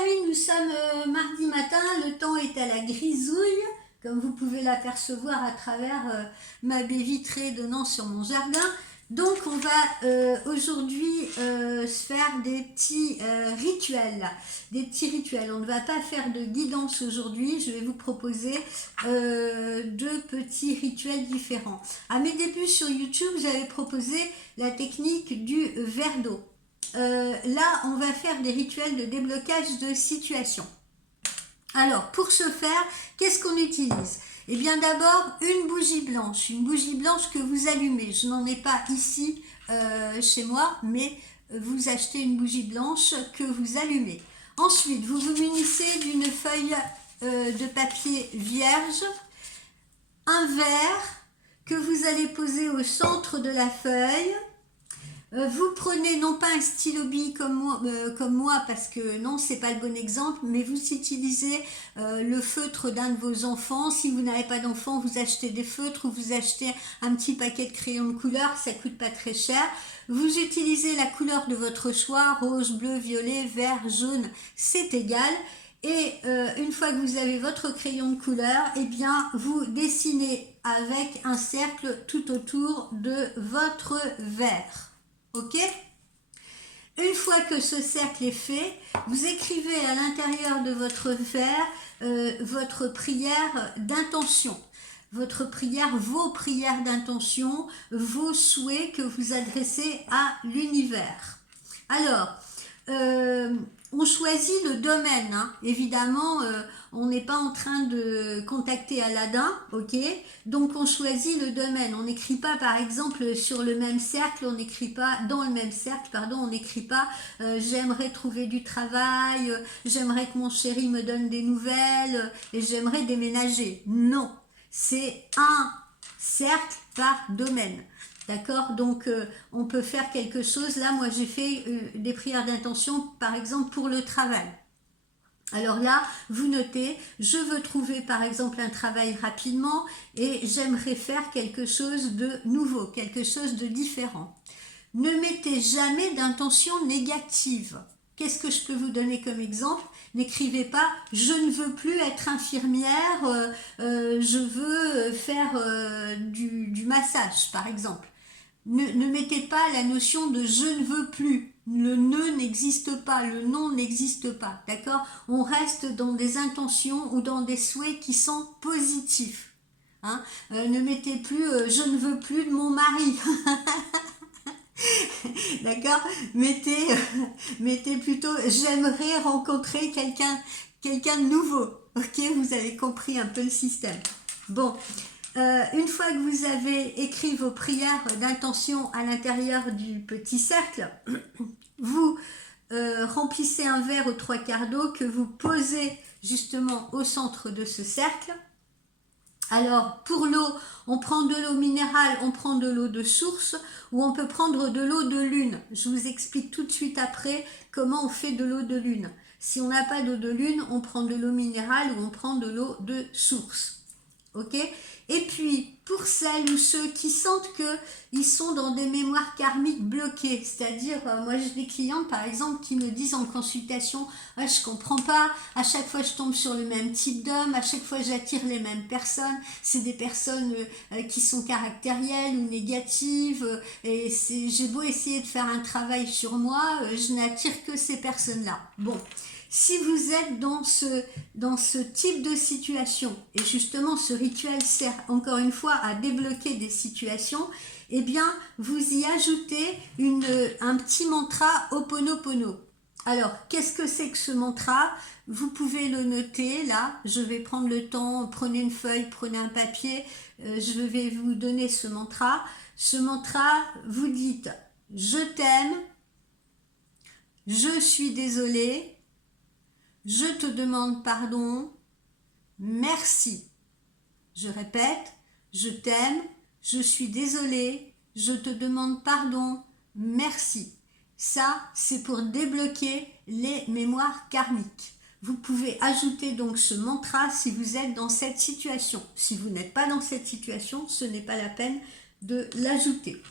amis, nous sommes mardi matin, le temps est à la grisouille, comme vous pouvez l'apercevoir à travers ma baie vitrée donnant sur mon jardin. Donc on va aujourd'hui se faire des petits rituels, On ne va pas faire de guidance aujourd'hui, je vais vous proposer deux petits rituels différents. À mes débuts sur YouTube, j'avais proposé la technique du verre d'eau. Là, on va faire des rituels de déblocage de situation. Alors, pour ce faire, qu'est-ce qu'on utilise? Eh bien, d'abord, une bougie blanche que vous allumez. Je n'en ai pas ici chez moi, mais vous achetez une bougie blanche que vous allumez. Ensuite, vous vous munissez d'une feuille de papier vierge, un verre que vous allez poser au centre de la feuille. Vous prenez non pas un stylo bille comme moi parce que non, c'est pas le bon exemple, mais vous utilisez le feutre d'un de vos enfants. Si vous n'avez pas d'enfant, vous achetez des feutres ou vous achetez un petit paquet de crayons de couleur, ça coûte pas très cher. Vous utilisez la couleur de votre choix, rose, bleu, violet, vert, jaune, c'est égal. Et une fois que vous avez votre crayon de couleur, eh bien vous dessinez avec un cercle tout autour de votre verre. Ok? Une fois que ce cercle est fait, vous écrivez à l'intérieur de votre verre votre prière d'intention. Votre prière, vos prières d'intention, vos souhaits que vous adressez à l'univers. Alors, on choisit le domaine, hein. Évidemment, on n'est pas en train de contacter Aladdin, ok? Donc on choisit le domaine. On n'écrit pas, par exemple, sur le même cercle, on n'écrit pas dans le même cercle, pardon, on n'écrit pas j'aimerais trouver du travail, j'aimerais que mon chéri me donne des nouvelles et j'aimerais déménager. Non, c'est un cercle par domaine. D'accord? Donc, on peut faire quelque chose. Là, moi, j'ai fait des prières d'intention, par exemple, pour le travail. Alors là, vous notez, je veux trouver, par exemple, un travail rapidement et j'aimerais faire quelque chose de nouveau, quelque chose de différent. Ne mettez jamais d'intention négative. Qu'est-ce que je peux vous donner comme exemple? N'écrivez pas « je ne veux plus être infirmière, je veux faire du massage » par exemple. Ne mettez pas la notion de « je ne veux plus ». Le « ne » n'existe pas, le « non » n'existe pas, d'accord? On reste dans des intentions ou dans des souhaits qui sont positifs. Hein? Ne mettez plus « je ne veux plus de mon mari ». D'accord? Mettez plutôt j'aimerais rencontrer quelqu'un de nouveau. Ok, vous avez compris un peu le système. Bon, une fois que vous avez écrit vos prières d'intention à l'intérieur du petit cercle, vous remplissez un verre aux 3/4 d'eau que vous posez justement au centre de ce cercle. Alors, pour l'eau, on prend de l'eau minérale, on prend de l'eau de source ou on peut prendre de l'eau de lune. Je vous explique tout de suite après comment on fait de l'eau de lune. Si on n'a pas d'eau de lune, on prend de l'eau minérale ou on prend de l'eau de source. Ok? Et puis, pour celles ou ceux qui sentent qu'ils sont dans des mémoires karmiques bloquées, c'est-à-dire, moi j'ai des clientes par exemple qui me disent en consultation ah, « je comprends pas, à chaque fois je tombe sur le même type d'homme, à chaque fois j'attire les mêmes personnes, c'est des personnes qui sont caractérielles ou négatives, et j'ai beau essayer de faire un travail sur moi, je n'attire que ces personnes-là. » Bon. Si vous êtes dans ce type de situation, et justement ce rituel sert encore une fois à débloquer des situations, eh bien vous y ajoutez un petit mantra Ho'oponopono. Alors, qu'est-ce que c'est que ce mantra? Vous pouvez le noter là, je vais prendre le temps, prenez une feuille, prenez un papier, je vais vous donner ce mantra. Ce mantra, vous dites « Je t'aime, je suis désolé ». Je te demande pardon, merci. Je répète, je t'aime, je suis désolée, je te demande pardon, merci. Ça, c'est pour débloquer les mémoires karmiques. Vous pouvez ajouter donc ce mantra si vous êtes dans cette situation. Si vous n'êtes pas dans cette situation, ce n'est pas la peine de l'ajouter.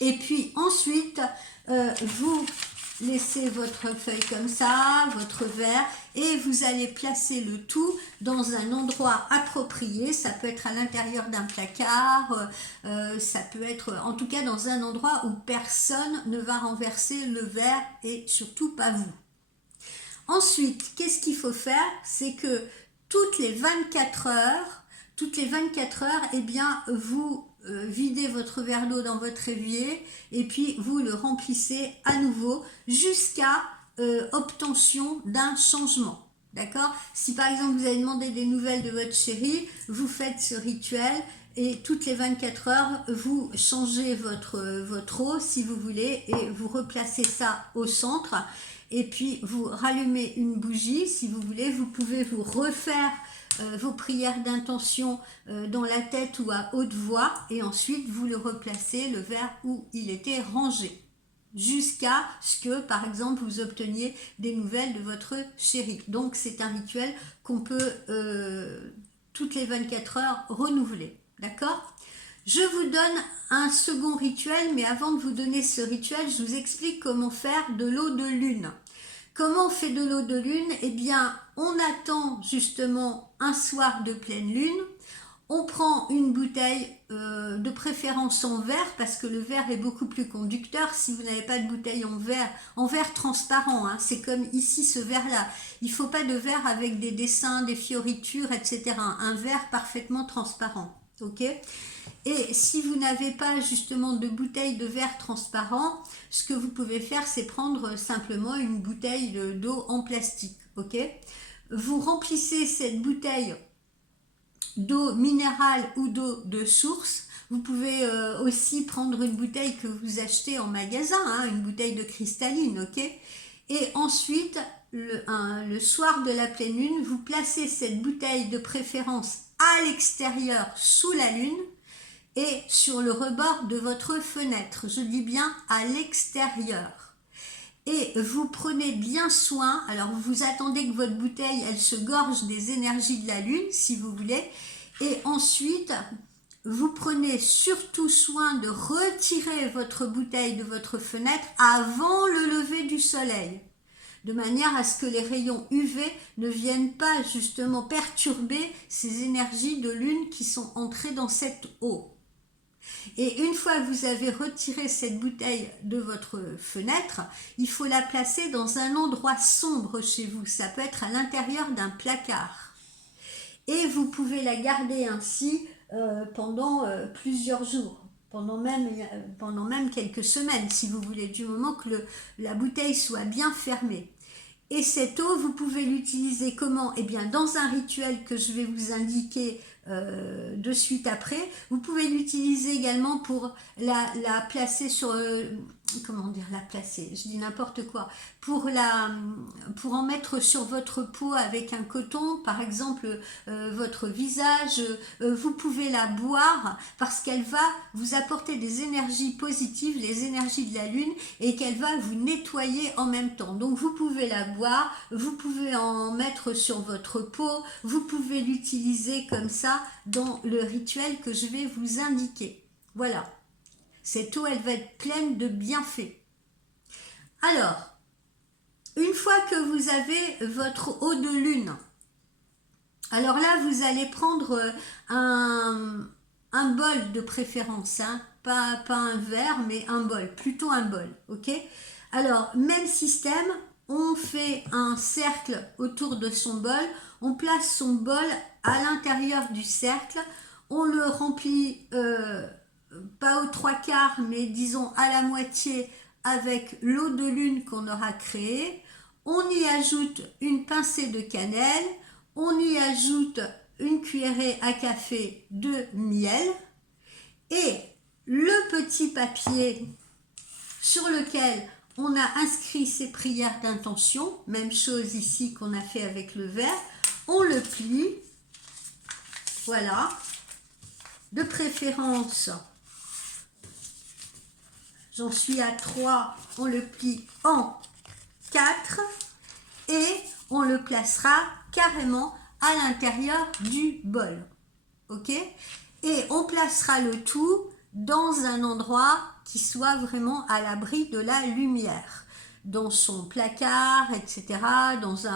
Et puis ensuite, vous laisser votre feuille comme ça, votre verre, et vous allez placer le tout dans un endroit approprié. Ça peut être à l'intérieur d'un placard, ça peut être en tout cas dans un endroit où personne ne va renverser le verre et surtout pas vous. Ensuite, qu'est-ce qu'il faut faire? C'est que toutes les 24 heures, eh bien, vous videz votre verre d'eau dans votre évier et puis vous le remplissez à nouveau jusqu'à obtention d'un changement. D'accord? Si par exemple vous avez demandé des nouvelles de votre chéri, vous faites ce rituel et toutes les 24 heures, vous changez votre eau si vous voulez et vous replacez ça au centre. Et puis vous rallumez une bougie si vous voulez. Vous pouvez vous refaire vos prières d'intention dans la tête ou à haute voix et ensuite vous le replacez le verre où il était rangé jusqu'à ce que par exemple vous obteniez des nouvelles de votre chéri. Donc c'est un rituel qu'on peut toutes les 24 heures renouveler. D'accord? Je vous donne un second rituel, mais avant de vous donner ce rituel, je vous explique comment faire de l'eau de lune. Comment on fait de l'eau de lune? Eh bien, on attend justement un soir de pleine lune. On prend une bouteille de préférence en verre parce que le verre est beaucoup plus conducteur. Si vous n'avez pas de bouteille en verre transparent, hein, c'est comme ici ce verre-là. Il ne faut pas de verre avec des dessins, des fioritures, etc. Un verre parfaitement transparent. Ok? Et si vous n'avez pas justement de bouteille de verre transparent, ce que vous pouvez faire, c'est prendre simplement une bouteille d'eau en plastique. Ok? Vous remplissez cette bouteille d'eau minérale ou d'eau de source. Vous pouvez aussi prendre une bouteille que vous achetez en magasin, hein, une bouteille de cristalline, ok? Et ensuite, le soir de la pleine lune, vous placez cette bouteille de préférence à l'extérieur sous la lune et sur le rebord de votre fenêtre. Je dis bien à l'extérieur. Et vous prenez bien soin, alors vous attendez que votre bouteille, elle se gorge des énergies de la lune, si vous voulez, et ensuite, vous prenez surtout soin de retirer votre bouteille de votre fenêtre avant le lever du soleil, de manière à ce que les rayons UV ne viennent pas justement perturber ces énergies de lune qui sont entrées dans cette eau. Et une fois que vous avez retiré cette bouteille de votre fenêtre, il faut la placer dans un endroit sombre chez vous. Ça peut être à l'intérieur d'un placard. Et vous pouvez la garder ainsi pendant plusieurs jours, pendant même quelques semaines, si vous voulez, du moment que la bouteille soit bien fermée. Et cette eau, vous pouvez l'utiliser comment? Eh bien, dans un rituel que je vais vous indiquer de suite après. Vous pouvez l'utiliser également pour la placer sur... comment dire la placer? Je dis n'importe quoi. Pour en mettre sur votre peau avec un coton, par exemple, votre visage. Vous pouvez la boire parce qu'elle va vous apporter des énergies positives, les énergies de la lune, et qu'elle va vous nettoyer en même temps. Donc vous pouvez la boire, vous pouvez en mettre sur votre peau, vous pouvez l'utiliser comme ça dans le rituel que je vais vous indiquer. Voilà. Cette eau, elle va être pleine de bienfaits. Alors, une fois que vous avez votre eau de lune, alors là, vous allez prendre un bol de préférence, hein, pas un verre, mais un bol, plutôt un bol, ok? Alors, même système, on fait un cercle autour de son bol, on place son bol à l'intérieur du cercle, on le remplit pas aux 3/4, mais disons à la moitié avec l'eau de lune qu'on aura créée. On y ajoute une pincée de cannelle, on y ajoute une cuillerée à café de miel et le petit papier sur lequel on a inscrit ses prières d'intention, même chose ici qu'on a fait avec le verre, on le plie, voilà, de préférence, j'en suis à 3, on le plie en 4 et on le placera carrément à l'intérieur du bol, ok? Et on placera le tout dans un endroit qui soit vraiment à l'abri de la lumière. dans son placard, etc.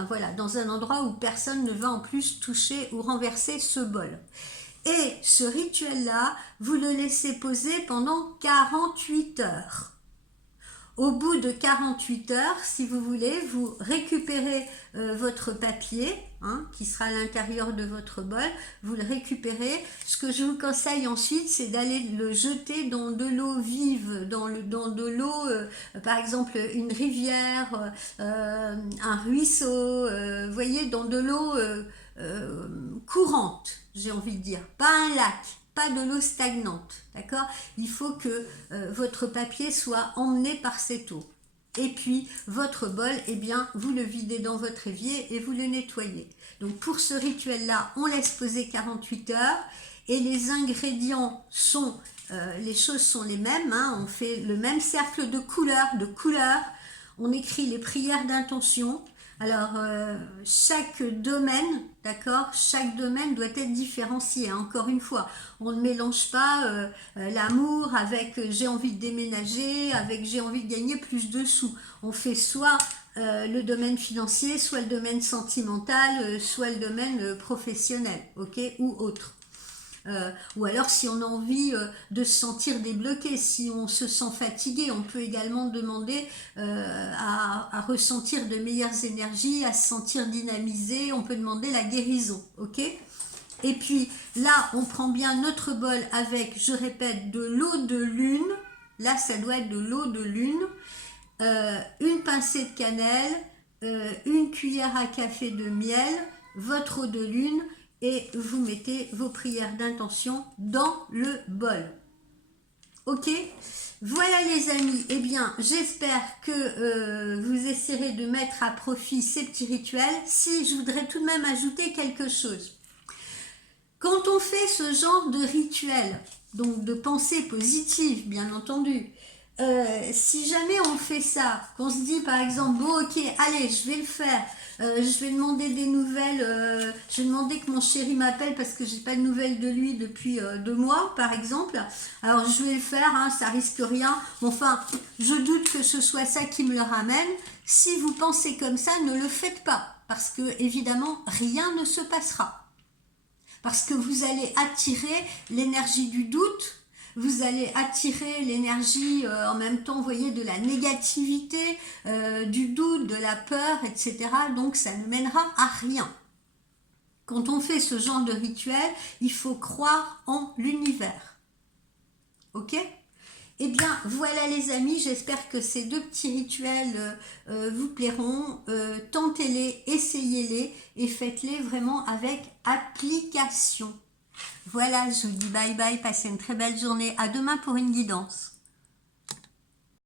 Voilà, dans un endroit où personne ne va en plus toucher ou renverser ce bol. Et ce rituel-là, vous le laissez poser pendant 48 heures. Au bout de 48 heures, si vous voulez, vous récupérez votre papier, qui sera à l'intérieur de votre bol, vous le récupérez. Ce que je vous conseille ensuite, c'est d'aller le jeter dans de l'eau vive, dans de l'eau, par exemple une rivière, un ruisseau, vous voyez, dans de l'eau courante, j'ai envie de dire, pas un lac. Pas de l'eau stagnante, d'accord? Il faut que votre papier soit emmené par cette eau. Et puis, votre bol, eh bien, vous le videz dans votre évier et vous le nettoyez. Donc, pour ce rituel-là, on laisse poser 48 heures et les ingrédients sont, les choses sont les mêmes. On fait le même cercle de couleurs. On écrit les prières d'intention. Alors, chaque domaine, d'accord, chaque domaine doit être différencié. Encore une fois, on ne mélange pas l'amour avec j'ai envie de déménager, avec j'ai envie de gagner plus de sous. On fait soit le domaine financier, soit le domaine sentimental, soit le domaine professionnel, ok, ou autre. Ou alors si on a envie de se sentir débloqué, si on se sent fatigué, on peut également demander à ressentir de meilleures énergies, à se sentir dynamisé, on peut demander la guérison, ok? Et puis là, on prend bien notre bol avec, je répète, de l'eau de lune, là ça doit être de l'eau de lune, une pincée de cannelle, une cuillère à café de miel, votre eau de lune, et vous mettez vos prières d'intention dans le bol. Ok? Voilà les amis, eh bien j'espère que vous essaierez de mettre à profit ces petits rituels. Si, je voudrais tout de même ajouter quelque chose. Quand on fait ce genre de rituel, donc de pensée positive bien entendu, si jamais on fait ça, qu'on se dit par exemple, bon ok, allez, je vais le faire, je vais demander des nouvelles, je vais demander que mon chéri m'appelle parce que j'ai pas de nouvelles de lui depuis 2 mois par exemple, alors je vais le faire, ça risque rien, enfin, je doute que ce soit ça qui me le ramène. Si vous pensez comme ça, ne le faites pas, parce que évidemment, rien ne se passera. Parce que vous allez attirer l'énergie du doute, vous allez attirer l'énergie en même temps, vous voyez, de la négativité, du doute, de la peur, etc. Donc ça ne mènera à rien. Quand on fait ce genre de rituel, il faut croire en l'univers. Ok ? Eh bien, voilà les amis, j'espère que ces 2 petits rituels vous plairont. Tentez-les, essayez-les et faites-les vraiment avec application. Voilà, je vous dis bye bye, passez une très belle journée. À demain pour une guidance.